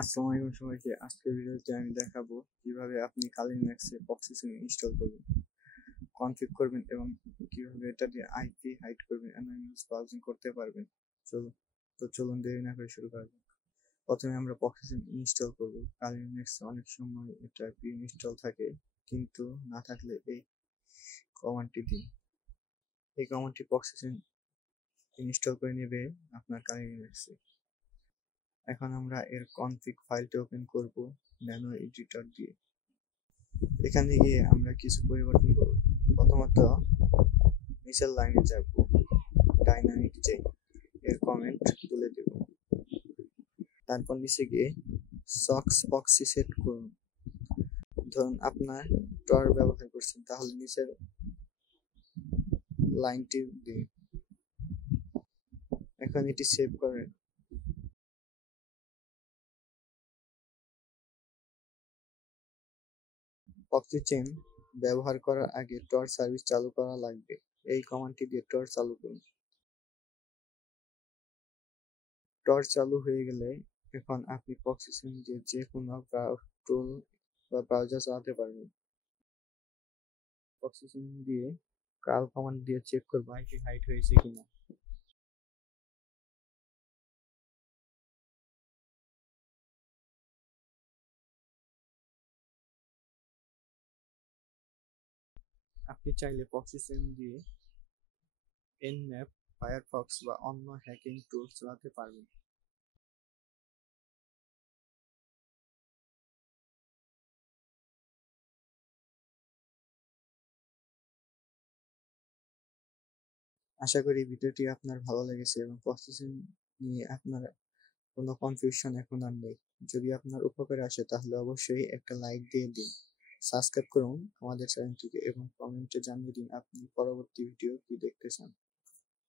আসসালামু আলাইকুম সবাইকে। আজকের ভিডিওতে আমি দেখাবো কিভাবে আপনি কালি ম্যাক্সে প্রক্সি ইনস্টল করবেন, কনফিগ করবেন এবং কিভাবে এটা দিয়ে আইপি হাইড করবেন, অ্যানোনিমাস ব্রাউজিং করতে পারবেন। চলুন দেরি না করে শুরু করা যাক। প্রথমে আমরা প্রক্সি ইনস্টল করব। কালি ম্যাক্সে অনেক সময় এটা প্রি ইনস্টল থাকে, কিন্তু না থাকলে এই কমান্ডটি দিন। এই কমান্ডটি প্রক্সি ইনস্টল করে নেবে আপনার কালি ম্যাক্সে। এখন আমরা এর কনফিগ ফাইলটি ওপেন করব ন্যানো এডিটর দিয়ে। এখানে গিয়ে আমরা কিছু পরিবর্তন করব। প্রথমত নিচের লাইনে যাব, ডাইনামিক চেইন এর কমেন্ট তুলে দেব। তারপর নিচে গিয়ে সক্স প্রক্সি সেট করুন। ধরুন আপনার টর ব্যবহার করছেন, তাহলে নিচের লাইনটি দিন। এখন এটি সেভ করেন। প্রক্সি চেইন ব্যবহার করার আগে টর সার্ভিস চালু করা লাগবে। এই কমান্ডটি দিয়ে টর চালু করুন। টর চালু হয়ে গেলে এখন আপনি প্রক্সি চেইন দিয়ে যে কোনো টুল বা ব্রাউজার চালাতে পারবেন। প্রক্সি চেইন দিয়ে কার্ল কমান্ড দিয়ে চেক করব আইপি হাইড হয়েছে কিনা। আপনি চাইলে প্রক্সি চেইন দিয়ে nmap, ফায়ারফক্স বা অন্য হ্যাকিং টুল চালাতে পারবেন। আশা করি ভিডিওটি আপনার ভালো লেগেছে এবং প্রক্সি চেইন নিয়ে আপনার কোনো কনফিউশন এখন আর নেই। যদি আপনার উপকারে আসে তাহলে অবশ্যই একটা লাইক দিয়ে দিন, সাবস্ক্রাইব করুন আমাদের চ্যানেলটিকে এবং কমেন্টে জানিয়ে দিন আপনি পরবর্তী ভিডিও কি দেখতে চান।